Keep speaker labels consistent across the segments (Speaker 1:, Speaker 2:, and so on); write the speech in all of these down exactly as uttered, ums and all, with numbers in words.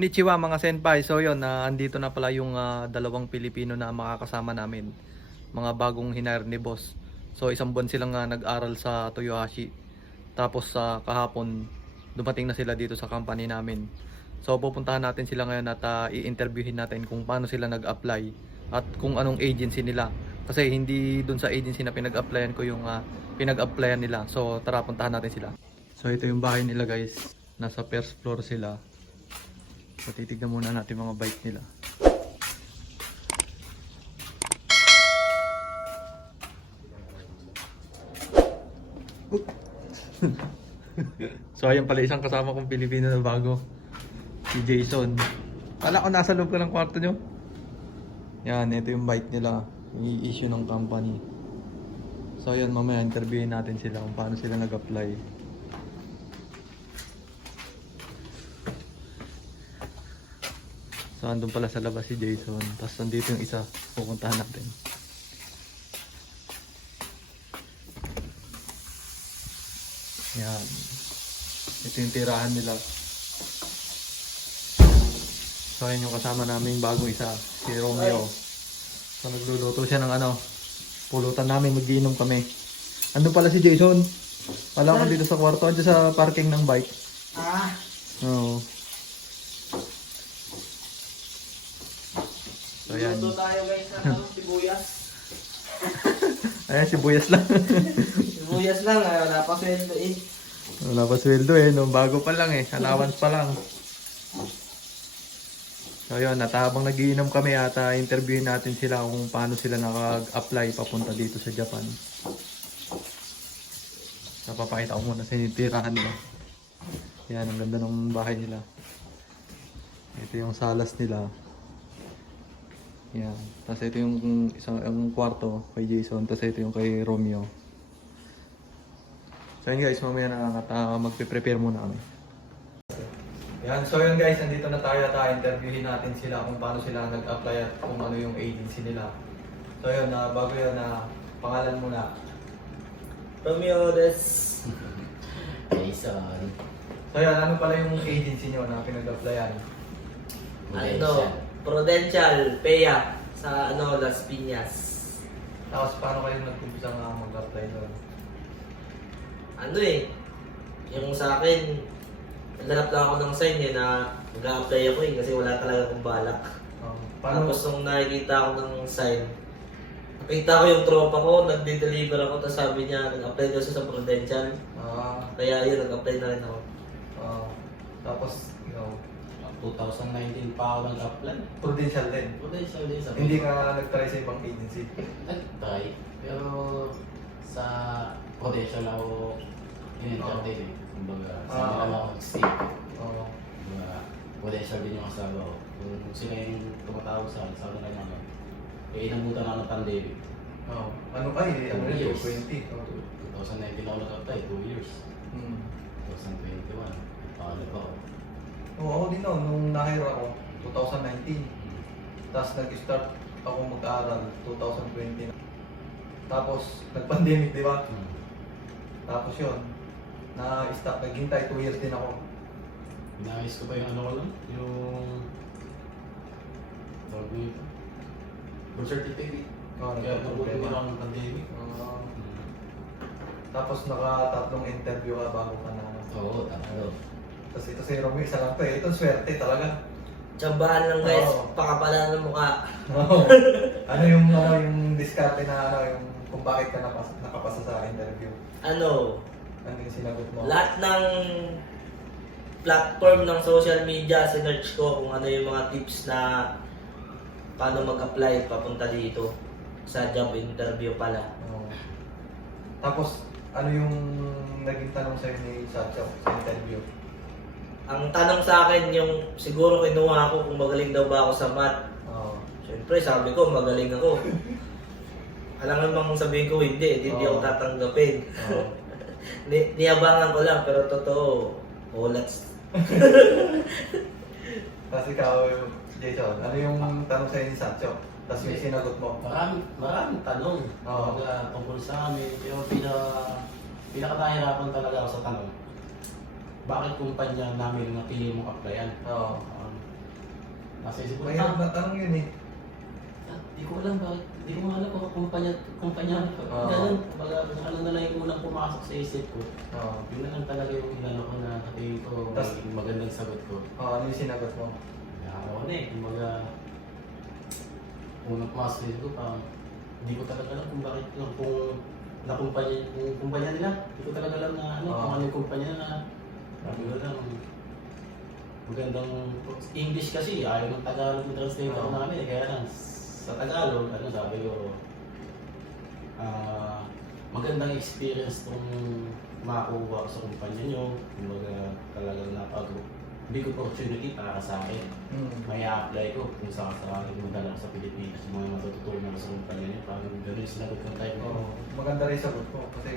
Speaker 1: Konnichiwa mga senpai. So yun, na andito na pala yung ah, dalawang Pilipino na makakasama namin. Mga bagong hinire ni boss. So isang buwan silang ah, nag-aral sa Toyohashi. Tapos sa kahapon, dumating na sila dito sa company namin. So pupuntahan natin sila ngayon at ah, i-interviewin natin kung paano sila nag-apply at kung anong agency nila. Kasi hindi dun sa agency na pinag-applyan ko yung ah, pinag-applyan nila. So tara, puntahan natin sila. So ito yung bahay nila guys. Nasa first floor sila. So titignan muna natin mga bike nila. So ayun pala isang kasama kong Pilipino na bago, si Jason. Kala ko nasa loob ka ng kwarto nyo. Yan, ito yung bike nila, i-issue ng company. So ayun, mamaya interviewin natin sila kung paano sila nag-apply. So andun pala sa labas si Jason. Tapos nandito yung isa, pupuntahan natin. Yan. Ito yung tirahan nila. So ayun yung kasama namin bagong isa, si Romeo. So nagluluto siya ng ano, pulutan namin, mag-iinom kami. Andun pala si Jason. Wala ko dito sa kwarto, andun sa parking ng bike.
Speaker 2: Ah.
Speaker 1: Oo. So yan.
Speaker 2: Luto tayo guys ng ano, sibuyas.
Speaker 1: Ayan, sibuyas lang.
Speaker 2: Sibuyas lang, ah, wala pa sweldo eh.
Speaker 1: Wala pa sweldo eh, no? Bago pa lang eh, allowance pa lang. So yun, at habang nagiinom kami at uh, interviewin natin sila kung paano sila nakag-apply papunta dito sa Japan. So papakita ko muna sa inyo yung tirahan nila. Yan, ang ganda ng bahay nila. Ito yung salas nila. Yan. Tapos ito yung isang yung kwarto kay Jason. Tapos ito yung kay Romeo. So yun guys, mamaya na at uh, magpe-prepare muna kami. Yan. So yun guys, nandito na tayo at uh, interviewin natin sila kung paano sila nag-apply at kung ano yung agency nila. So yun, uh, bago yun, uh, pangalan muna.
Speaker 2: Romeo des.
Speaker 3: Jason.
Speaker 1: So yun, ano pala yung agency nyo na pinag-applyan?
Speaker 2: Ano, Prudential, Peya, sa ano, Las Piñas.
Speaker 1: Tapos paano kayo nag-umpisa nga mag-apply doon?
Speaker 2: Ano eh, yung sa akin, naghanap lang ako ng sign eh na mag-a-apply ako eh kasi wala talaga akong balak.
Speaker 1: Um, paano?
Speaker 2: Tapos nung nakikita ako ng sign, nakita ko yung tropa ko, nagde-deliver ako, tapos sabi niya, nag-apply daw siya sa Prudential.
Speaker 1: Ah,
Speaker 2: Kaya yun, nag-apply na rin ako.
Speaker 1: ah, tapos, you know,
Speaker 3: twenty nineteen pa ako nag-apply.
Speaker 1: Prudential din.
Speaker 3: Potential din sa
Speaker 1: Hindi ka nag-try sa ibang agency.
Speaker 3: Nag-try. Pero sa potential ako in-entertain din eh. Kumbaga, sa
Speaker 1: Ah.
Speaker 3: nila ako nag-stick.
Speaker 1: Oo.
Speaker 3: Kumbaga, potential din yung asawa ko. Kung sila yung tumatawag sa akin, sa akin na naman. Eh, inabutan ako ng pandemic.
Speaker 1: Oo. Ano ka eh? Ano
Speaker 3: Two
Speaker 1: yun?
Speaker 3: years.
Speaker 1: twenty. Oo.
Speaker 3: twenty nineteen ako nag-apply, two years.
Speaker 1: Hmm.
Speaker 3: twenty twenty-one, paano pa ako?
Speaker 1: Oo, ako din noon. Nung na-hire ako, twenty nineteen. Tapos nag-start ako mag-aaral, twenty twenty. Tapos, nag-pandemic, di ba?
Speaker 3: Hmm.
Speaker 1: Tapos yun, na-stop, naghintay, two years din ako.
Speaker 3: Inayos ko pa yung ano ko lang, yung tawag mo yun, birth certificate.
Speaker 1: Oo,
Speaker 3: Kaya nabuti
Speaker 1: nagka-problema.
Speaker 3: din ako ng pandemic.
Speaker 1: Oo. Tapos naka-tatlong interview ka bago ka na.
Speaker 3: Oo, tatlo.
Speaker 1: Tapos ito si Romeo, isa lang to eh. Ito swerte talaga.
Speaker 2: Tsambahan lang guys,
Speaker 1: Oo.
Speaker 2: pakapala ng mukha.
Speaker 1: Oo. Ano yung ano yung diskarte na ano yung kung bakit ka napas, nakapasa sa interview?
Speaker 2: Ano,
Speaker 1: Ano yung sinagot mo?
Speaker 2: lahat ng platform ng social media, sinerch ko kung ano yung mga tips na paano mag-apply papunta dito sa job interview pala.
Speaker 1: Oo. Tapos ano yung naging tanong sa'yo ni Sacha sa interview?
Speaker 2: Ang tanong sa akin yung siguro kinuha ko kung magaling daw ba ako sa math.
Speaker 1: Oo.
Speaker 2: Siyempre sabi ko magaling ako. Alam mo bang sabihin ko hindi, hindi
Speaker 1: Oo.
Speaker 2: ako tatanggapin.
Speaker 1: Oo.
Speaker 2: Ni niyabangan ko lang pero totoo, ulats.
Speaker 1: Tapos ikaw, Jason, ano yung tanong sa'yo ni Sacha? Tapos yung sinagot mo?
Speaker 3: Marami, maraming tanong.
Speaker 1: Oo.
Speaker 3: Kumbaga, tungkol sa amin. Yung pina, pinakatahirapan talaga ako sa tanong. Bakit kumpanya namin ang napili mong applyan?
Speaker 1: Oo.
Speaker 3: Um, nasa isip ko,
Speaker 1: Mahirap
Speaker 3: ah,
Speaker 1: na tanong yun eh.
Speaker 3: ah, di ko alam bakit, di ko alam kung kumpanya, kumpanya,
Speaker 1: Oo.
Speaker 3: ganun, kumbaga, ano na lang yung unang pumasok sa isip ko.
Speaker 1: Oo.
Speaker 3: Yun na lang talaga yung inano ko na katingin ko,
Speaker 1: Tas-
Speaker 3: magiging magandang sagot ko.
Speaker 1: Oo, ano yung sinagot mo?
Speaker 3: Nakakawa na eh, kumbaga, unang pumasok sa isip ko, parang, hindi ko talaga alam kung bakit yung kung na kumpanya, kung kumpanya nila, hindi ko talaga alam na ano,
Speaker 1: Oo.
Speaker 3: kung ano yung kumpanya na, sabi ko lang, magandang English kasi, ayaw ng Tagalog yung translator
Speaker 1: Oo.
Speaker 3: namin eh, kaya lang, sa Tagalog, ano sabi ko, ah, magandang experience tong makuha ko sa kumpanya nyo, kumbaga talagang napag big opportunity para sa akin.
Speaker 1: Hmm.
Speaker 3: May apply ko kung saan sakaling magdala ko sa Pilipinas, yung mga matututunan ko sa kumpanya niya, parang gano'n yung sinagot ng time ko.
Speaker 1: Oo. Maganda rin sagot mo kasi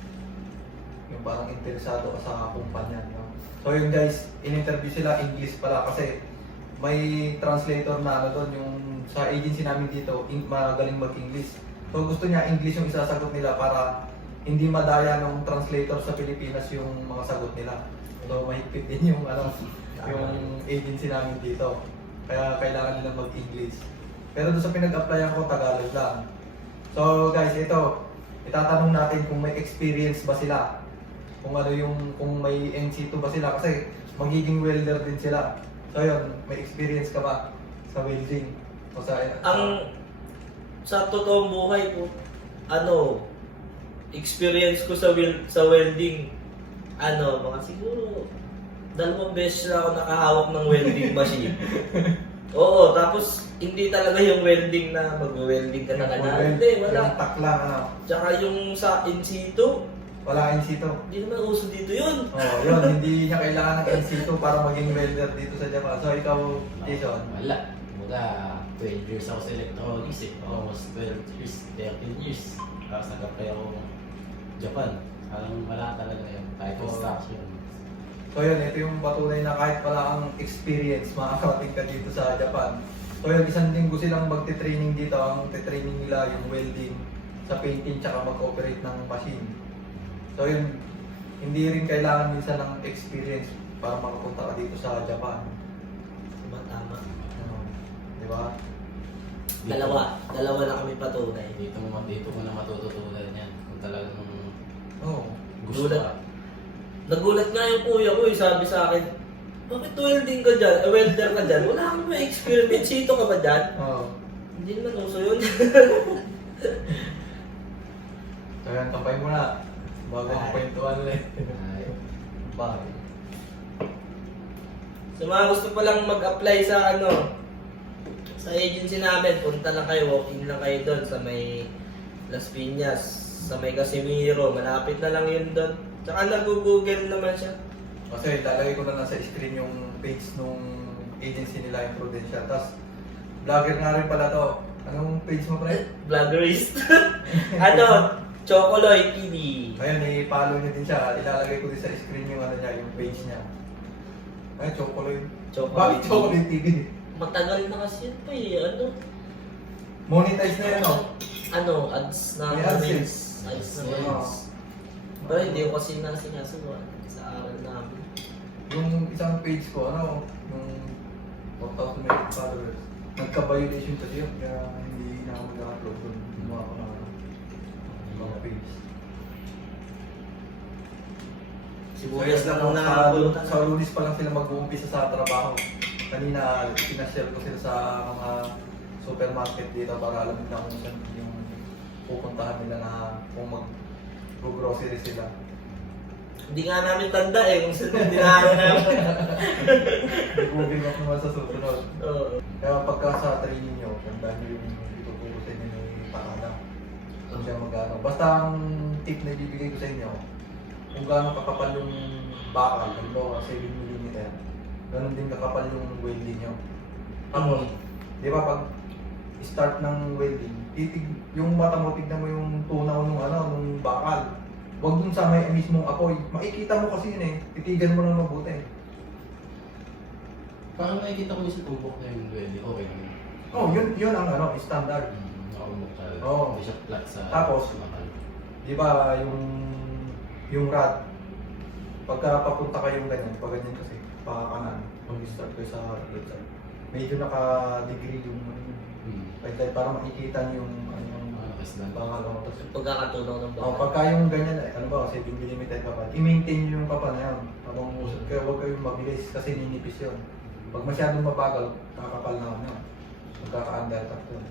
Speaker 1: yung parang interesado ka sa kumpanya. No? So yun guys, in-interview sila English pala kasi may translator na ano doon, yung sa agency namin dito, in, magaling mag-English. So gusto niya English yung isasagot nila para hindi madaya ng translator sa Pilipinas yung mga sagot nila. So mahigpit din yung ano, yung agency namin dito. Kaya kailangan nila mag-English. Pero doon sa pinag-applyan ko, Tagalog lang. So guys, ito, itatanong natin kung may experience ba sila. Kung ano yung, kung may N C two ba sila. Kasi magiging welder din sila. So yun, may experience ka ba sa welding? O sa,
Speaker 2: Ang sa totoong buhay ko, ano, experience ko sa wel sa welding, ano, mga siguro dalawang beses na ako nakahawak ng welding machine. Oo, tapos hindi talaga yung welding na mag-welding ka na na. Hindi,
Speaker 1: Yung
Speaker 2: wala.
Speaker 1: takla, ano.
Speaker 2: Tsaka yung sa in situ,
Speaker 1: Wala N C two.
Speaker 2: hindi naman uso dito yun.
Speaker 1: Oh, yun, hindi niya kailangan ng N C two para maging welder dito sa Japan. So ikaw, Jason,
Speaker 3: Wala. Kumbaga, twelve years ako sa electronics eh. Almost twelve years, thirteen years. Tapos nag-apply ako Japan. Parang wala talaga yung type
Speaker 1: Oo.
Speaker 3: construction.
Speaker 1: so yun, ito yung patunay na kahit wala kang experience, makakarating ka dito sa Japan. So yun, isang linggo silang magte-training dito. Ang te-training nila yung welding sa painting tsaka mag-operate ng machine. So yun, hindi rin kailangan minsan ng experience para makapunta ka dito sa Japan.
Speaker 2: Tama, tama.
Speaker 1: Ano, di ba?
Speaker 3: Dito-
Speaker 2: Dalawa. Dalawa na kami patunay.
Speaker 3: Dito mo, dito mo na matututunan yan. Kung talagang
Speaker 1: Oo.
Speaker 3: gusto
Speaker 2: Gulat.
Speaker 3: ka.
Speaker 2: Nagulat nga yung kuya ko, eh, sabi sa akin, bakit welding ka dyan? Eh, welder ka dyan? Wala kang may experience. Sito ka ba dyan?
Speaker 1: Oo.
Speaker 2: Hindi naman uso yun.
Speaker 1: So yun, tampay mo na. Bago ang kwentuhan ulit.
Speaker 3: Ay,
Speaker 1: Bye.
Speaker 2: Sa mga gusto pa lang mag-apply sa ano, sa agency namin, punta lang kayo, walk-in lang kayo doon sa may Las Piñas, sa may Casimiro, malapit na lang yun doon. Tsaka nag-google naman siya.
Speaker 1: Kasi lalagay ko na lang sa screen yung page nung agency nila, yung Prudential. Tapos, vlogger nga rin pala to. Anong page mo pala?
Speaker 2: Vloggerist. ano, Chocoloy T V.
Speaker 1: Ayun, i-follow nyo din siya. Ilalagay ko din sa screen yung ano niya, yung page niya. Ay, Chocolate.
Speaker 2: Chocolate
Speaker 1: Bakit
Speaker 2: T V?
Speaker 1: Chocolate T V?
Speaker 2: Matagal na kasi yun pa eh. Ano?
Speaker 1: Monetize na yun, no?
Speaker 2: Ano, ads na
Speaker 1: May
Speaker 2: comments.
Speaker 1: AdSense.
Speaker 2: Ads na
Speaker 3: Yes.
Speaker 2: comments. Pero hindi ko kasi nasinasuwa sa aral namin.
Speaker 1: Yung isang page ko, ano, yung four thousand followers. Nagka-violation kasi yun, kaya hindi na ako mag-upload doon. Gumawa ko na ano, mga page.
Speaker 2: Sibuyas
Speaker 1: So,
Speaker 2: na
Speaker 1: yun,
Speaker 2: muna
Speaker 1: sa,
Speaker 2: ako.
Speaker 1: sa lunis pa lang sila mag-uumpisa sa trabaho. Kanina, pinashare ko sila sa mga supermarket dito para alam nila kung saan yung pupuntahan nila na kung mag-grocery sila.
Speaker 2: Hindi nga namin tanda eh kung saan yung dinahan namin.
Speaker 1: Moving up naman sa susunod.
Speaker 2: Oo.
Speaker 1: Kaya pagka sa training nyo, tandaan nyo yung ituturo sa inyo yung takala. Kung siya mag-ano. Basta ang tip na ibibigay ko sa inyo, kung gaano kakapal yung bakal, halimbawa seven millimeter, ganun din kakapal yung welding nyo. Tapos, di ba pag start ng welding, titig, yung mata mo, tignan mo yung tunaw nung ano, nung bakal. Huwag dun sa may mismong apoy. Makikita mo kasi yun eh. Titigan mo lang mabuti.
Speaker 3: parang nakikita ko yung sa tumbok na yung welding, okay naman.
Speaker 1: Oh, yun, yun ang ano, standard.
Speaker 3: Hmm, nakaumbok talaga.
Speaker 1: Oo.
Speaker 3: Hindi siya flat sa
Speaker 1: Tapos,
Speaker 3: sa bakal.
Speaker 1: Di ba yung yung rod, pagka papunta kayong ganyan, pag ganyan kasi, pakakanan, mag-start kayo sa right side.
Speaker 4: medyo naka-degree yung ano yun.
Speaker 3: Hmm.
Speaker 4: Kahit para makikita niyo yung ano yung
Speaker 3: Ano kasi lang.
Speaker 4: bakal o tapos
Speaker 2: Pagkakatunaw ng
Speaker 4: oh,
Speaker 2: bakal.
Speaker 4: pagka yung ganyan, eh, ano ba, kasi yung limited kapal, i-maintain nyo yung kapal na yun habang umusap. Kaya huwag kayong mabilis kasi ninipis yun. Pag masyadong mabagal, kakapal na ano, magkaka-undercut yun.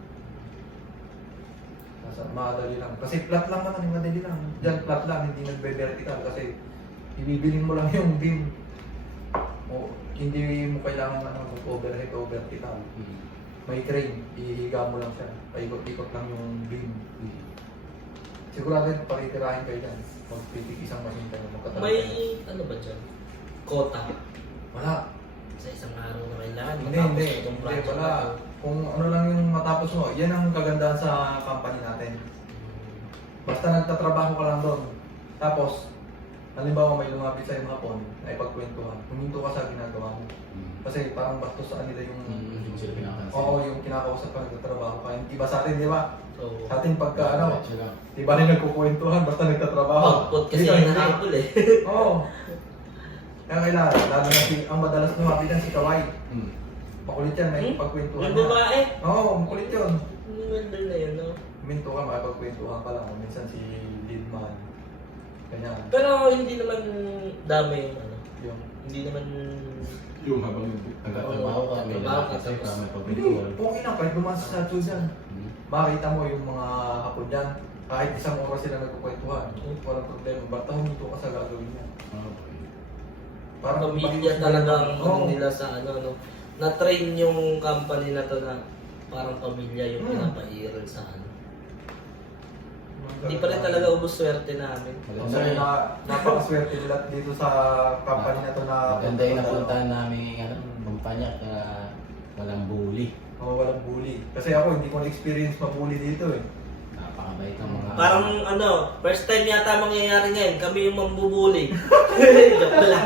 Speaker 4: Nasa madali lang. Kasi flat lang naman, yung madali lang. Diyan flat lang, hindi nagbe-vertical kasi ibibilin mo lang yung beam. O, hindi mo kailangan ano, overhead o vertical.
Speaker 3: Hmm.
Speaker 4: May crane, ihiga mo lang siya. Paikot-ikot lang yung beam.
Speaker 3: Hmm.
Speaker 4: Sigurado yun, paritirahin kayo dyan. Magpitik isang machine kayo. magkatabi
Speaker 2: May
Speaker 4: kayo.
Speaker 2: ano ba dyan? Kota.
Speaker 4: Wala.
Speaker 2: Sa isang araw na kailangan.
Speaker 4: Hindi,
Speaker 2: matapos
Speaker 4: hindi.
Speaker 2: itong
Speaker 4: Hindi,
Speaker 2: project
Speaker 4: wala.
Speaker 2: na to.
Speaker 4: Kung ano lang yung matapos mo, yan ang kagandahan sa company natin. Basta nagtatrabaho ka lang doon. Tapos, halimbawa may lumapit sa'yo hapon na ipagkwentuhan, huminto ka sa ginagawa mo.
Speaker 3: Hmm.
Speaker 4: Kasi parang bastos sa kanila yung...
Speaker 3: Hmm, hindi mo sila pinakapansin.
Speaker 4: Oo, yung kinakausap ka, nagtatrabaho ka. Iba sa atin, di ba?
Speaker 2: So,
Speaker 4: Sa atin pagka ano,
Speaker 3: Diretso lang.
Speaker 4: di ba rin nagkukwentuhan basta nagtatrabaho.
Speaker 2: output kasi
Speaker 4: Dito, hindi.
Speaker 2: hinahabol eh.
Speaker 4: Oo. Kaya kailangan, lalo na si, ang madalas lumapitan si Kawai.
Speaker 3: Hmm.
Speaker 4: Makulit yan, may
Speaker 2: Hmm?
Speaker 4: pagkwentuhan
Speaker 2: Yung
Speaker 4: na.
Speaker 2: babae.
Speaker 4: Oo, makulit yun.
Speaker 2: Yung ganda na yun, no?
Speaker 4: Minto ka, makipagkwentuhan ka lang. Minsan si Lidman. Ganyan.
Speaker 2: Pero hindi naman dami yung ano.
Speaker 4: Yung...
Speaker 2: Hindi naman...
Speaker 3: Yung habang nagtatrabaho ka, may
Speaker 2: Trabaho ka,
Speaker 3: lalakad sa'yo ka,
Speaker 2: tapos-
Speaker 3: may
Speaker 4: Hindi,
Speaker 3: pagpintuan.
Speaker 4: okay na. Kahit lumas sa statue dyan.
Speaker 3: Hmm.
Speaker 4: Makita mo yung mga hapon dyan. Kahit isang oras sila nagkukwentuhan. Walang problema. Basta huminto ka sa gagawin niya.
Speaker 3: Ah, okay.
Speaker 2: Pamilya talaga ang ano
Speaker 4: Oo.
Speaker 2: nila sa ano, ano. Na-train yung company na to na parang pamilya yung
Speaker 4: Hmm.
Speaker 2: pinapairal sa ano. Hindi pa rin talaga ubos swerte namin.
Speaker 4: Ang dahil na, napakaswerte nila dito sa company na to na...
Speaker 3: Maganda yung napuntahan namin ano,
Speaker 4: Hmm.
Speaker 3: kumpanya na walang bully.
Speaker 4: Oo, walang bully. Kasi ako, hindi ko na-experience mabully dito eh.
Speaker 3: Napakabait ng mga...
Speaker 2: Parang ano, first time yata mangyayari ngayon, kami yung mambubuli. Joke lang.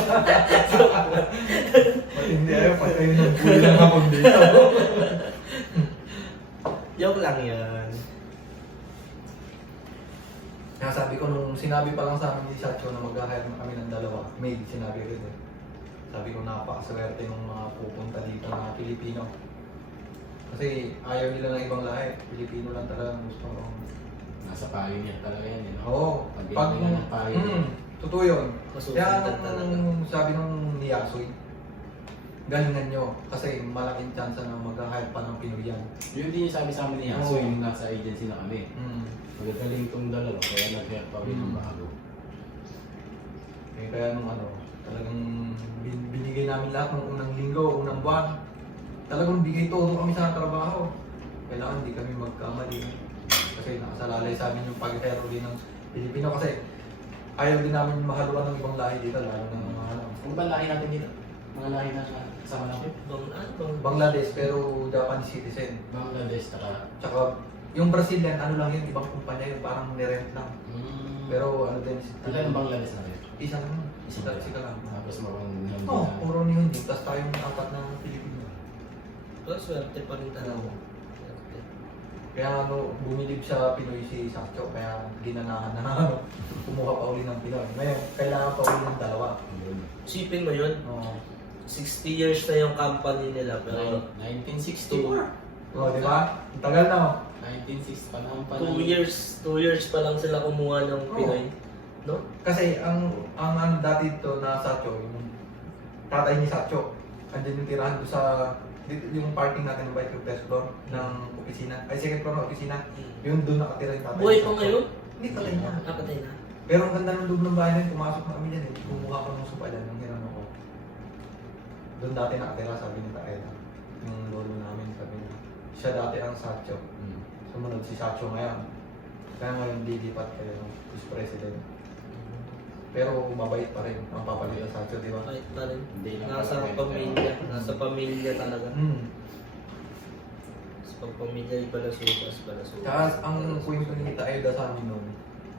Speaker 4: Matindi ayaw, pag kayo nang bully lang ako dito.
Speaker 2: Joke lang yan.
Speaker 4: Kaya sabi ko, nung sinabi pa lang sa amin ni Sacho na mag-hire na kami ng dalawa, maid, sinabi ko rin. Sabi ko, napakaswerte ng mga pupunta dito na Pilipino. Kasi ayaw nila ng ibang lahi. Pilipino lang talaga ang gusto ko.
Speaker 3: Nasa payo niya talaga yan. You know?
Speaker 4: Oo.
Speaker 3: Pag
Speaker 4: Pag,
Speaker 3: binigyan ng payo.
Speaker 4: mm, totoo yun. Kaya
Speaker 2: Masusundan talaga.
Speaker 4: nung sabi nung ni Yasoy, galingan nyo. Kasi malaking chance na mag-hire pa ng Pinoy yan.
Speaker 3: Yun din yung sabi sa amin niya. So
Speaker 4: Oo.
Speaker 3: yung nasa agency na kami.
Speaker 4: Mm.
Speaker 3: Magagaling itong dalawa. Kaya nag-help kami ng
Speaker 4: Hmm.
Speaker 3: bago.
Speaker 4: Eh, kaya nung ano, talagang bin- binigay namin lahat ng unang linggo, unang buwan. Talagang bigay todo kami sa trabaho. Kailangan hindi kami magkamali. Kasi nakasalalay sa amin yung pag-hero din ng Pilipino. Kasi ayaw din namin mahaluan ng ibang lahi dito, lalo ng mga ano,
Speaker 3: Ano ba lahi natin dito? Mga lahi na kasama natin?
Speaker 2: Bang, ano bang?
Speaker 4: Bangladesh pero Japanese citizen.
Speaker 3: Bangladesh, taka...
Speaker 4: Tsaka yung Brazilian, ano lang yun, ibang kumpanya yun, parang nirent lang.
Speaker 3: Mm.
Speaker 4: Pero ano din,
Speaker 3: Ilan ang Bangladesh natin?
Speaker 4: isa lang.
Speaker 3: Isa
Speaker 4: Isa,
Speaker 3: lang.
Speaker 4: isa lang.
Speaker 3: Tapos mga hindi
Speaker 4: Oo, oh,
Speaker 3: na.
Speaker 4: puro ni Hindi. Tapos tayong apat na Pilipino.
Speaker 2: Pero swerte pa rin talaga.
Speaker 4: Ano? Kaya ano, bumilib sa Pinoy si Sacho, kaya ginanahan na ano, kumuha pa uli ng Pinoy. Ngayon, kailangan pa uli ng dalawa.
Speaker 3: Yun.
Speaker 2: Isipin mo yun,
Speaker 4: Oo.
Speaker 2: sixty years na yung company nila pero
Speaker 3: nineteen sixty-four.
Speaker 4: Oh, di ba? Ang tagal na oh.
Speaker 3: nineteen sixty pa naman pa.
Speaker 2: two years, two years pa lang sila kumuha ng
Speaker 4: Oo.
Speaker 2: Pinoy. No?
Speaker 4: Kasi ang ang, ang dati dito na Sacho, yung tatay ni Sacho, andyan yung tirahan ko sa dito, yung parking natin ng bike yung first floor ng opisina. Ay, second floor ng opisina. Yun doon nakatira yung tatay
Speaker 2: Buhay
Speaker 4: ni
Speaker 2: pa
Speaker 4: Sacho.
Speaker 2: ngayon?
Speaker 4: Hindi, patay na.
Speaker 2: Nakatay na.
Speaker 4: Pero ang ganda ng loob ng bahay na yun, pumasok na kami dyan eh. Kumuha ko ng supa dyan, nung hinano ko. Doon dati nakatira, sabi ni Taeda. Yung lolo namin, sabi niya. Siya dati ang Sacho.
Speaker 3: Hmm.
Speaker 4: Sumunod si Sacho ngayon. Kaya ngayon lilipat kayo ng vice president. Pero mabait pa rin ang papalit ng Sacho, di ba?
Speaker 2: Kahit pa rin.
Speaker 3: Hindi lang
Speaker 2: Nasa
Speaker 3: pala-
Speaker 2: pamilya. Nasa pamilya talaga.
Speaker 4: Hmm.
Speaker 2: Sa pagpamilya, iba na supas, iba na supas.
Speaker 4: Kaya ang kwento ni Taeda sa amin noon,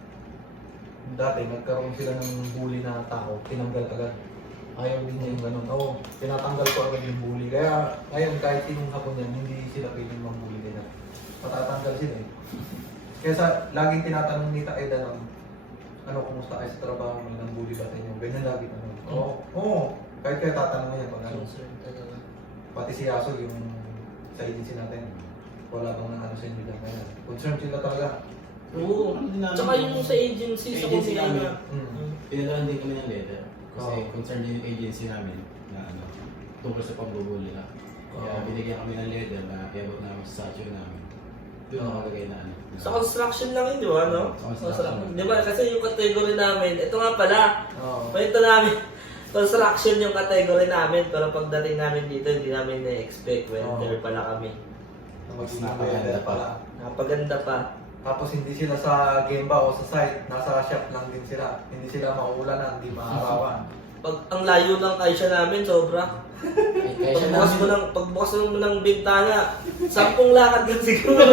Speaker 4: dati nagkaroon sila ng bully na tao, tinanggal agad. Ayaw din niya yung ganun. Oo, tinatanggal ko agad yung bully. Kaya ngayon kahit sinong hapon yan, hindi sila pwedeng mambully nila. Patatanggal sila eh. Kaya sa, laging tinatanong ni Taeda ng ano, kumusta kayo sa trabaho, may nang bully ba sa inyo? Ganyan lagi tanong. Oo, oo. Kahit kaya tatanong niya kung ano.
Speaker 2: Concern talaga.
Speaker 4: Pati si Yaso, yung sa agency natin, wala bang ano sa inyo dyan. Kaya, concerned sila talaga.
Speaker 2: Oo.
Speaker 3: Ano din namin
Speaker 2: Tsaka yung sa agency,
Speaker 3: Sa
Speaker 2: sa
Speaker 3: agency
Speaker 2: kumpanya.
Speaker 3: namin.
Speaker 4: Mm.
Speaker 3: Pinadaan din kami ng letter. Kasi
Speaker 4: Oo.
Speaker 3: concerned din yung agency namin na ano, tungkol sa pagbubuli nila. Kaya
Speaker 2: Oo.
Speaker 3: binigyan kami ng letter na iabot namin sa statue namin. Doon
Speaker 4: Oo.
Speaker 3: nakalagay na ano.
Speaker 2: Sa construction lang yun, di ba? No?
Speaker 3: Sa construction.
Speaker 2: Di ba? Kasi yung category namin, ito nga pala,
Speaker 4: Oo.
Speaker 2: kwento namin, construction yung category namin, pero pagdating namin dito, hindi namin na-expect. Welder
Speaker 4: Oo.
Speaker 2: pala kami.
Speaker 4: Na magiging
Speaker 3: Napaganda
Speaker 4: welder
Speaker 3: pa.
Speaker 4: pala.
Speaker 2: Napaganda pa.
Speaker 4: Tapos hindi sila sa Gemba o sa site, nasa shop lang din sila. Hindi sila mauulanan, hindi maarawan.
Speaker 2: Pag ang layo ng kaisya namin, sobra.
Speaker 3: Ay, kaya siya
Speaker 2: Pagbukas mo
Speaker 3: namin,
Speaker 2: ng, pagbukas mo ng bintana, sampung lakad din siguro.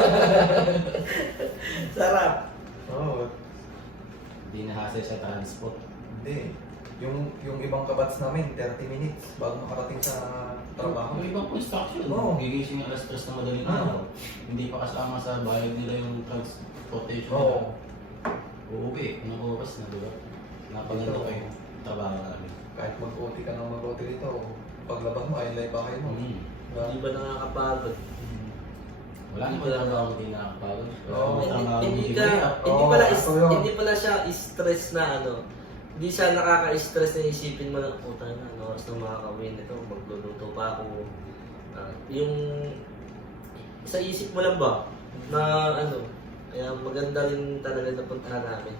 Speaker 2: Sarap.
Speaker 4: Oo.
Speaker 3: hindi nahasel sa transport.
Speaker 4: Hindi. Yung yung ibang kabats namin, thirty minutes bago makarating sa trabaho.
Speaker 3: Yung ibang construction,
Speaker 4: Oo.
Speaker 3: gigising alas tres na madaling
Speaker 4: Oo.
Speaker 3: araw. Hindi pa kasama sa bayad nila yung transportation
Speaker 4: Oo.
Speaker 3: nila. Uuwi, anong oras na, di ba? Napaganda
Speaker 4: Ito.
Speaker 3: pa yung trabaho namin.
Speaker 4: Kahit mag-O T ka nang mag-O T dito, paglabas mo, ay live ba kayo mo?
Speaker 3: Mm.
Speaker 4: Diba?
Speaker 2: Hindi ba nakakapagod?
Speaker 3: Wala naman trabaho hindi nakakapagod.
Speaker 4: Oo.
Speaker 3: May trabaho
Speaker 2: Hindi, hindi
Speaker 3: hindi
Speaker 2: ka,
Speaker 3: mahirap.
Speaker 2: hindi
Speaker 4: Oo,
Speaker 2: pala, is,
Speaker 4: ako yun.
Speaker 2: hindi pala siya stress na ano. Hindi siya nakaka-stress na isipin mo na, puta na, ano oras na makakawin nito, magluluto pa ako. Ah, yung, sa isip mo lang ba, na ano, kaya maganda rin talaga na puntahan namin.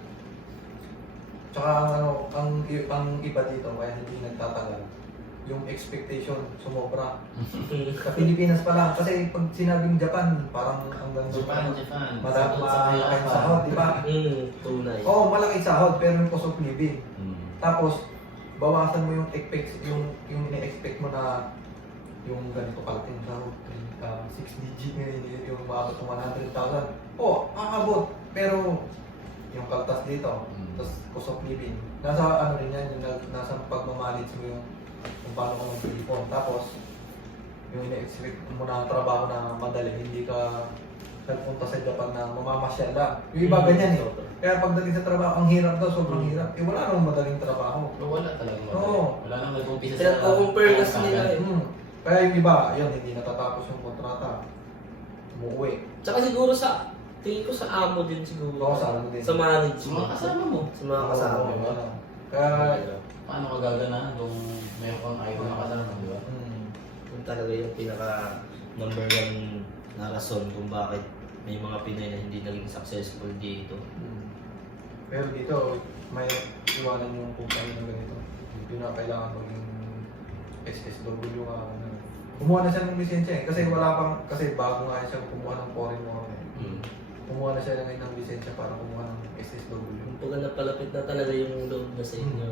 Speaker 4: Tsaka ang ano, ang, i- ang iba dito, kaya hindi nagtatagal, yung expectation sumobra. Sa Pilipinas pa lang, kasi pag sinabing Japan, parang hanggang
Speaker 3: Japan, Japan.
Speaker 4: Madami
Speaker 3: Sakot sa kaya
Speaker 4: malaking
Speaker 3: pa.
Speaker 4: sahod, di ba?
Speaker 2: Mm, tunay.
Speaker 4: Oo, malaking sahod, pero yung cost of living.
Speaker 3: Mm.
Speaker 4: Tapos, bawasan mo yung expect, yung, yung ine-expect mo na yung ganito kalaking sahod, uh, six digit ngayon, yung maabot ng one hundred thousand. Oo, aabot, pero yung kaltas dito,
Speaker 3: Mm.
Speaker 4: tapos cost of living, nasa ano rin yan, yung nag- nasa pagmamanage mo yung kung paano ka mag-ipon. Tapos, yung ine-expect mo na trabaho na madali, hindi ka nagpunta sa Japan na mamamasyal lang. Yung iba ganyan eh. Kaya pagdating sa trabaho, ang hirap daw, sobrang
Speaker 2: Mm.
Speaker 4: hirap. Eh wala namang madaling trabaho.
Speaker 3: Pero wala talagang madali.
Speaker 4: Oo.
Speaker 3: Wala nang nag-umpisa
Speaker 2: Kaya compare kasi
Speaker 3: kaya
Speaker 2: nila
Speaker 3: kagad.
Speaker 2: eh.
Speaker 4: Hmm. Kaya yung iba, yun, hindi natatapos yung kontrata. Umuwi.
Speaker 2: Tsaka siguro sa, tingin ko sa amo din siguro.
Speaker 4: Oo, sa amo din.
Speaker 2: Sa
Speaker 3: Sa
Speaker 2: management.
Speaker 3: mga kasama mo.
Speaker 2: Sa mga kasama
Speaker 4: Oo,
Speaker 2: mo.
Speaker 4: ano. Kaya,
Speaker 3: Paano ka gaganahan kung mayroon kang idol na kasama, di ba?
Speaker 4: hmm.
Speaker 2: Yun talaga yung pinaka number one na rason kung bakit may mga Pinoy na hindi naging successful dito.
Speaker 4: Hmm. Pero dito, may iwanan yung kumpanya ng ganito. Yung na kailangan maging S S W nga. Ano. Kumuha na siya ng lisensya eh. Kasi wala pang, kasi bago nga siya kumuha ng foreign worker eh.
Speaker 3: Mm.
Speaker 4: Kumuha na siya ngayon ng lisensya para kumuha ng S S W.
Speaker 2: Kung pag napalapit na talaga yung loob na sa inyo.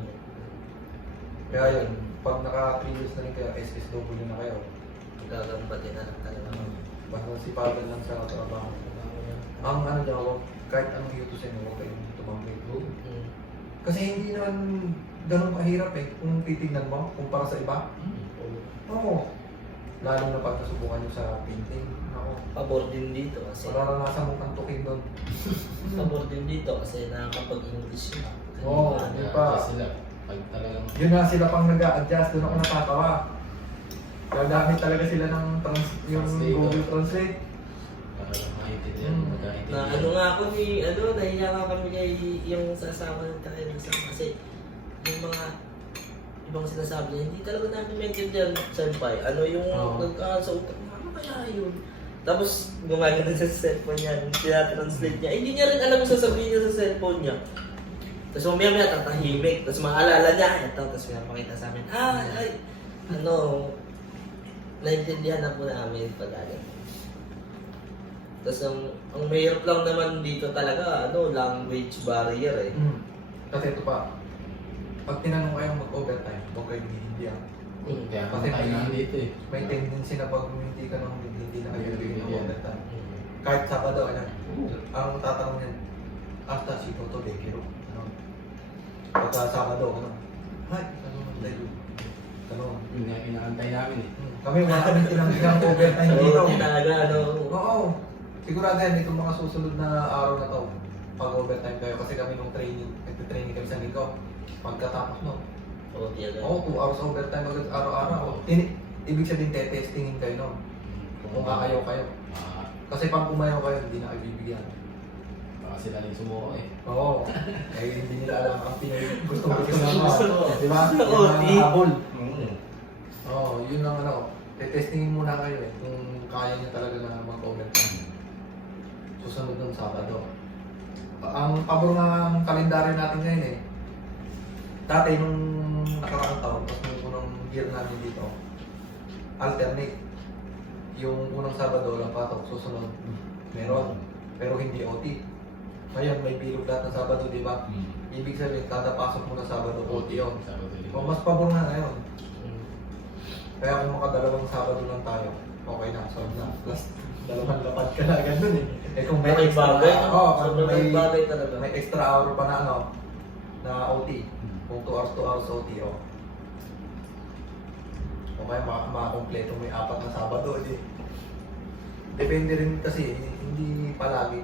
Speaker 4: Kaya yun, pag naka three years na rin kayo, S S W na kayo.
Speaker 2: Gagambatin na lang talaga.
Speaker 4: Basta sipagan lang sa trabaho. Ang ano daw, kahit anong yutusin mo, huwag kayong tumanggi.
Speaker 2: Mm.
Speaker 4: Kasi hindi naman ganun kahirap eh, kung titignan mo, kumpara sa iba.
Speaker 3: Mm.
Speaker 4: Oo. Lalo na pag nasubukan nyo sa painting. Ako,
Speaker 2: Pabor din dito kasi.
Speaker 4: mararanasan mong kantukin doon.
Speaker 2: Pabor din dito kasi nakakapag-English na.
Speaker 4: Oo.
Speaker 2: Kanina.
Speaker 4: Yun pa.
Speaker 3: Kaya sila, pag talagang
Speaker 4: Yun nga sila pang nag-a-adjust, doon ako natatawa. Gagamit talaga sila ng trans yung
Speaker 3: Translator.
Speaker 4: Google Translate.
Speaker 3: para lang maintindihan,
Speaker 4: Mm.
Speaker 3: magkaintindihan.
Speaker 2: Na ano nga ako ni, ano, nahiya nga kami kay yung sasama ng tayo ng sama kasi yung mga ibang sinasabi niya, hindi talaga namin maintindihan, senpai. Ano yung
Speaker 4: Oo.
Speaker 2: nagkaan sa utak mo, ano kaya yun? Tapos gumagana sa cellphone niya, tinatranslate niya. Eh, hindi niya rin alam yung sasabihin niya sa cellphone niya. Tapos mamaya maya tatahimik, tapos maalala niya, ito, tapos may makita sa amin, ah, ay, ano, naintindihan na po namin pag ano. Tapos ang, ang mahirap lang naman dito talaga, ano, language barrier eh.
Speaker 4: Mm. Kasi ito pa, pag tinanong kayo mag-overtime, huwag kayo hindi ah.
Speaker 2: Mm.
Speaker 3: Kaya
Speaker 4: Kasi
Speaker 3: kung tayo
Speaker 4: may-
Speaker 3: nandito eh.
Speaker 4: May tendency na pag hindi ka nang hindi, hindi na kayo bigyan ng
Speaker 3: Yeah.
Speaker 4: overtime. Kahit Sabado, ano, ang tatanong niyan, hasta si Toto Bekiro. Ano? Pagka Sabado, ano? Hay, ano man tayo? Ano?
Speaker 3: Yun nga inaantay namin eh.
Speaker 4: Hmm. Kami wala kami tinanggihan overtime dito.
Speaker 2: Oo, tinaga, ano.
Speaker 4: Oo. Sigurado yan, itong mga susunod na araw na to, pag overtime kayo, kasi kami nung training, nagtitraining kami sa linggo. Pagkatapos mo,
Speaker 2: Oo, tiyaga.
Speaker 4: oo, two hours overtime agad araw-araw. Tini ibig sabihin tetestingin kayo nun. Kung kakayaw kayo.
Speaker 3: Ah,
Speaker 4: Kasi pag umayaw kayo, hindi na kayo bibigyan.
Speaker 3: baka sila rin sumuko eh.
Speaker 4: Oo. Kaya hindi nila alam ang Pinoy gusto gusto
Speaker 2: Gusto,
Speaker 4: na
Speaker 2: gusto.
Speaker 4: Di ba?
Speaker 2: Oo,
Speaker 4: Yung mga
Speaker 2: di-
Speaker 4: habol.
Speaker 3: Mm.
Speaker 4: Oo, yun ang ano. Tetestingin muna kayo eh. Kung kaya niya talaga na mag-overcome. Susunod ng Sabado. Ang pabor ng kalendaryo natin ngayon eh. Dati nung nakaraang taon, mas nung unang year namin dito, alternate. Yung unang Sabado, walang patok. Susunod, meron. Pero hindi O T. Ngayon, may bilog lahat ng Sabado, di ba?
Speaker 3: Mm.
Speaker 4: Ibig sabihin, kada pasok mo na Sabado, O T yun.
Speaker 3: Sabado din.
Speaker 4: O, mas pabor na ngayon.
Speaker 2: Mm.
Speaker 4: Kaya kung makadalawang Sabado lang tayo, okay na, solve na. Plus, dalawang lapad ka na agad dun eh. Eh kung may
Speaker 2: May
Speaker 4: extra,
Speaker 2: bagay, no?
Speaker 4: oh,
Speaker 2: Sobrang
Speaker 4: kung may,
Speaker 2: may bagay talaga.
Speaker 4: may extra hour pa na ano, na O T.
Speaker 3: Mm.
Speaker 4: Kung two hours, two hours O T, oh. O kaya mak- makakompleto may apat na Sabado, eh. Depende rin kasi, hindi palagi.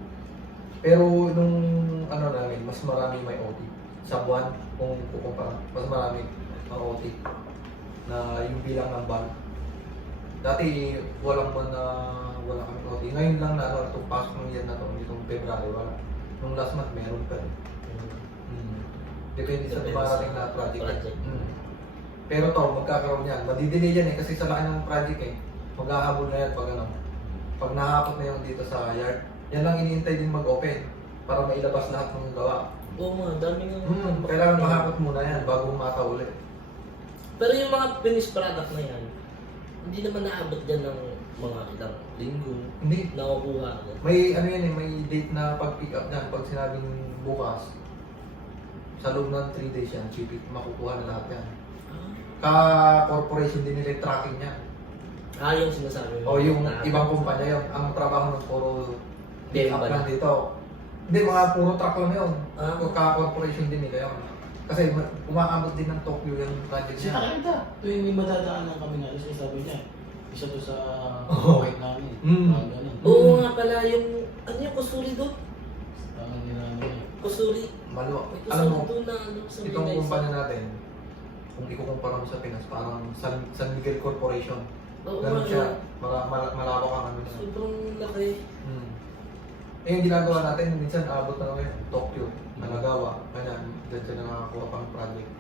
Speaker 4: Pero nung ano namin, mas marami may O T. Sa buwan, kung kukumpara, mas marami ang O T. Na yung bilang ng ban. Dati walang ban na wala kami O T. Ngayon lang na ano, itong pasok ng yan na to, itong February, wala. Nung last month, meron pa rin. Hmm. Depende sa
Speaker 2: Depende
Speaker 4: dumarating
Speaker 2: sa
Speaker 4: na project.
Speaker 2: project.
Speaker 4: Hmm. Pero to, magkakaroon yan. Madidelay yan eh, kasi sa laki ng project eh. Maghahabol na yan pag ano. Pag nahakot na yung dito sa yard, yan lang iniintay din mag-open para mailabas lahat ng gawa.
Speaker 2: Oo nga, dami nga.
Speaker 4: Hmm, kailangan mahakot muna yan bago mata ulit.
Speaker 2: Pero yung mga finished product na yan, hindi naman naabot dyan ng mga ilang linggo.
Speaker 4: Hindi.
Speaker 2: Nakukuha ka.
Speaker 4: May ano yan eh, may date na pag-pick up niyan. Pag sinabing bukas, sa loob ng three days yan, chipit, makukuha na lahat yan. Ka-corporation din nila yung tracking niya.
Speaker 2: Ah, yung sinasabi
Speaker 4: O
Speaker 2: mo.
Speaker 4: yung
Speaker 2: Na-
Speaker 4: ibang kumpanya yun. Ang trabaho ng puro pick up
Speaker 2: Delivery.
Speaker 4: lang dito. Hindi, mga puro truck lang yun.
Speaker 2: Ah.
Speaker 4: Ka-corporation din nila yun. Kasi ma- umaabot din ng Tokyo yung project
Speaker 3: Kasi
Speaker 4: niya.
Speaker 3: nakita, tuwing may madadaanan kami nga, kasi sabi niya, isa to sa
Speaker 4: Oo.
Speaker 3: white namin.
Speaker 4: Mm.
Speaker 3: Parang ganun.
Speaker 2: Oo nga pala, yung, ano yung kusuri doon?
Speaker 3: Parang ginamit niya.
Speaker 2: Kusuri.
Speaker 4: Malo.
Speaker 2: May
Speaker 4: Alam mo,
Speaker 2: kusuri doon na ano sa
Speaker 4: itong
Speaker 2: Binay.
Speaker 4: kumpanya natin, kung ikukumpara mo sa Pinas, parang San, San Miguel Corporation.
Speaker 2: Oo
Speaker 4: Ganun
Speaker 2: nga,
Speaker 4: siya.
Speaker 2: yun.
Speaker 4: Mara, mala, malawak ang ano niya.
Speaker 2: Sobrang laki.
Speaker 4: Hmm. Eh, yung ginagawa natin, minsan aabot na ngayon, Tokyo, Managawa, ganyan, dyan sila nakakakuha pang project.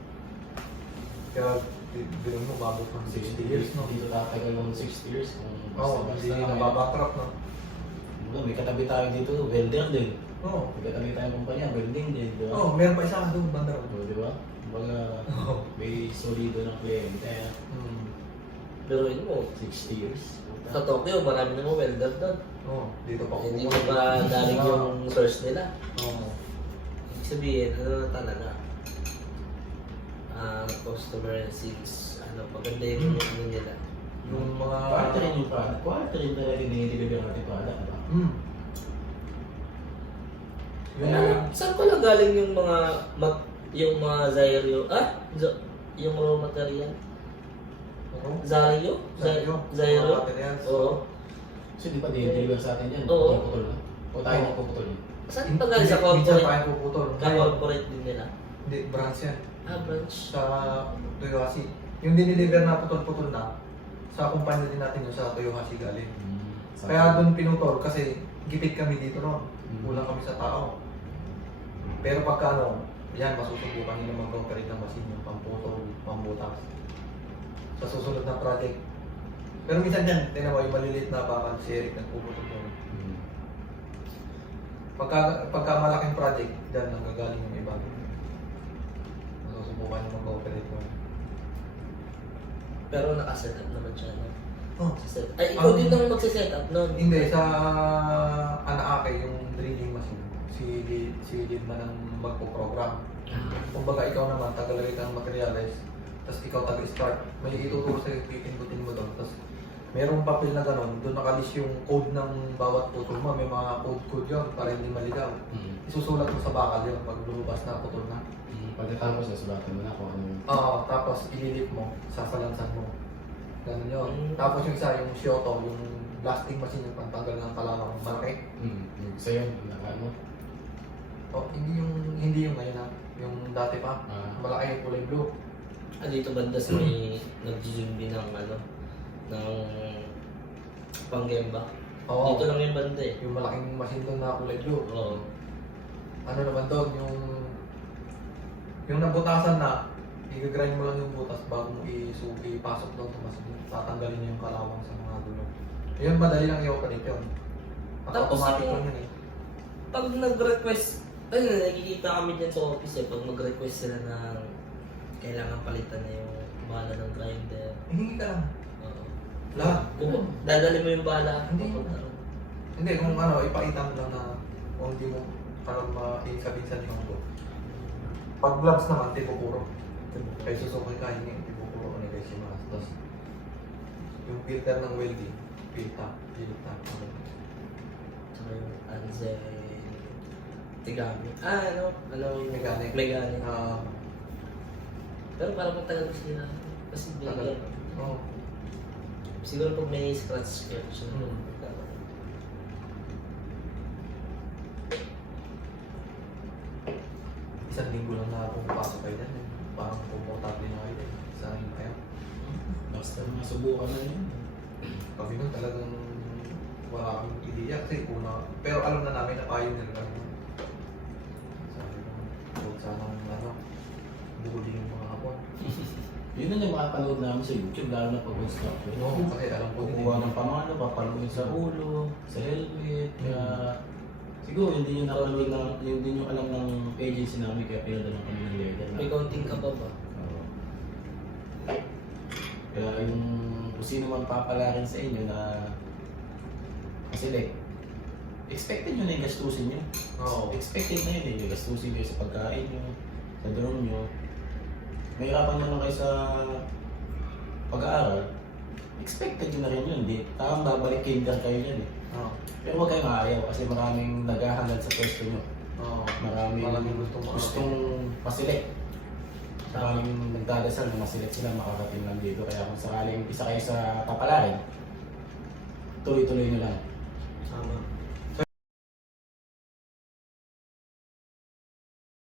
Speaker 4: Kaya, bilhin mo, mabot ng sixty years, no?
Speaker 3: Dito tatagal ng six years. Kung
Speaker 4: Oo,
Speaker 3: basta-basta
Speaker 4: hindi
Speaker 3: lang.
Speaker 4: nababankrupt, no?
Speaker 3: Diba, may katabi tayo dito, welder din.
Speaker 4: Oo.
Speaker 3: May katabi tayong kumpanya, welding din, di ba?
Speaker 4: Oo, meron pa isa doon, banda ron.
Speaker 3: Oo, di ba? Kumbaga,
Speaker 4: Oo.
Speaker 3: may solido ng kliyente.
Speaker 4: Hmm.
Speaker 2: Pero yun mo,
Speaker 3: sixty years.
Speaker 2: sa Tokyo, marami na mo welder doon.
Speaker 4: Oo, dito pa
Speaker 2: Hindi
Speaker 4: kukuha.
Speaker 2: mo pa dalig yung source nila.
Speaker 4: Oo.
Speaker 2: Ibig sabihin, ano na talaga? Ah, customer sales, ano, maganda yung
Speaker 4: Hmm.
Speaker 2: ano nila.
Speaker 4: Yung mga...
Speaker 3: Kwarta rin yung product. Kwarta rin talaga dinideliver natin product. Diba?
Speaker 4: Hmm. Yun
Speaker 2: Kaya,
Speaker 4: yung...
Speaker 2: saan pala galing yung mga, mat, yung mga Zario, ah? Z- yung raw material?
Speaker 4: Oo.
Speaker 2: Zario?
Speaker 4: Zario.
Speaker 2: Zario?
Speaker 4: Mga materials.
Speaker 2: Oo.
Speaker 3: Kasi di ba dinideliver sa atin yan?
Speaker 2: Oo.
Speaker 3: Puputol na. O tayo
Speaker 4: Oo.
Speaker 3: na puputol.
Speaker 2: Saan pa galing sa
Speaker 4: Minsan
Speaker 2: corporate?
Speaker 4: tayo puputol.
Speaker 2: Ka-corporate din nila?
Speaker 4: Hindi, branch yan.
Speaker 2: Ah, branch.
Speaker 4: Sa Toyohashi. Yung dinideliver na putol-putol na, sa kumpanya din natin yung sa Toyohashi galing.
Speaker 3: Hmm.
Speaker 4: Kaya doon pinutol kasi gipit kami dito noon.
Speaker 3: Mm.
Speaker 4: Kulang kami sa tao. Pero pagka ano, yan, masusubukan nila mag-operate ng machine yung pamputol, pambutas. Sa susunod na project. Pero minsan yan, tinan mo, yung maliliit na bakal, si Eric nagpuputol doon.
Speaker 3: Hmm.
Speaker 4: Pagka, pagka malaking project, dyan nanggagaling yung iba. Masusubukan yung mag-operate mo.
Speaker 2: Pero nakaset up naman siya, no?
Speaker 4: Oh.
Speaker 2: Set. Ay, ikaw
Speaker 4: Ang-
Speaker 2: din ang magsiset up nun.
Speaker 4: Hindi, sa Anaake, yung drilling machine, si Lid, si Lid man ang magpo-program. Kumbaga ikaw naman, tagalagay kang materials, tapos ikaw tag-start. May ituturo sa'yo, pipindutin mo doon. Tapos merong papel na gano'n, doon nakalist yung code ng bawat putol mo. May mga code-code yun para hindi maligaw.
Speaker 3: Hmm.
Speaker 4: Isusulat mo sa bakal yun pag lumabas na putol na.
Speaker 3: Hmm. Pagkatapos nasulatan mo na kung ano yung...
Speaker 4: Oo, tapos ililip mo, sasalansan mo. Ganun yun.
Speaker 2: Mm.
Speaker 4: Tapos yung isa, yung Shioto, yung blasting machine, yung pantanggal ng kalawang malaki.
Speaker 3: Hmm. Yung isa yun, naka ano?
Speaker 4: Oh, hindi yung hindi yung ngayon ha. Yung dati pa.
Speaker 3: Ah.
Speaker 4: Malaki yung kulay blue.
Speaker 2: Ah, dito banda sa may nag-jumbi ng ano, ng Panggemba.
Speaker 4: Oo.
Speaker 2: Dito lang yung banda eh.
Speaker 4: Yung malaking machine doon na kulay blue.
Speaker 2: Oo.
Speaker 4: Ano naman doon, yung... Yung nabutasan na, i-grind mo lang yung butas bago mo isugi, ipasok doon sa machine. Tatanggalin niyo yung kalawang sa mga dulo. Yun, madali lang i-operate yun.
Speaker 2: Tapos
Speaker 4: Automatic
Speaker 2: yung-
Speaker 4: lang yun eh.
Speaker 2: Pag nag-request, ayun, nakikita kami dyan sa office eh, pag mag-request sila ng kailangan palitan na yung bala ng grinder.
Speaker 4: Eh, hingi ka lang.
Speaker 2: Oo.
Speaker 4: Lahat.
Speaker 2: Kung dadali mo yung bala,
Speaker 4: Hindi.
Speaker 2: papunta ron.
Speaker 4: Hindi, kung ano, ipakita mo lang na kung hindi mo parang maikabinsan yung to. Pag gloves naman, tipo puro. Kaya susukay ka, hindi tipo puro ano guys yung mga. Tapos, yung filter ng welding, filter, filter.
Speaker 2: Tsaka yung Anzel, Tigami. Ah, ano? Ano yung
Speaker 4: Mechanic.
Speaker 2: Mechanic.
Speaker 4: Ah,
Speaker 2: Pero parang matagal ko sila. Kasi
Speaker 4: tagal.
Speaker 2: bigyan.
Speaker 4: Oo.
Speaker 2: Siguro pag may scratch scratch na.
Speaker 4: Hmm. Isang linggo lang na pumapasok kayo dyan. eh. Parang komportable na kayo dyan. Sa akin kayo.
Speaker 3: Basta masubukan na yun.
Speaker 4: Kami nun talagang wala kaming ideya kasi una, pero alam na namin na pioneer kami. Sabi ko, huwag sanang ano, buhuli yung mga hapon.
Speaker 3: Yun na yung makapanood namin sa YouTube, lalo na pag construction.
Speaker 4: Oo, kasi alam ko din.
Speaker 3: Kukuha ng pamano, papaluin sa ulo, sa helmet, kaya siguro hindi nyo napanood na, hindi nyo alam ng agency namin kaya pinadala ng kami ng letter.
Speaker 2: May counting ka pa ba?
Speaker 3: Oo. Kaya yung kung sino man papala rin sa inyo na select, expected nyo na yung gastusin nyo.
Speaker 4: Oo.
Speaker 3: Expected na yun eh, yung gastusin kayo sa pagkain nyo, sa dorm nyo. Mahirapan nyo lang kayo sa pag-aaral, expected nyo na rin yun, di. Tamang babalik kinder kayo yan eh.
Speaker 4: Oo.
Speaker 3: Pero huwag kayong aayaw kasi maraming naghahangad sa pwesto nyo.
Speaker 4: Oo.
Speaker 3: Maraming,
Speaker 4: Maraming gustong makarating.
Speaker 3: gustong maselect. Maraming nagdadasal na maselect sila makakating lang dito. Kaya kung sakaling isa kayo sa papalarin, tuloy-tuloy nyo lang.
Speaker 2: Tama.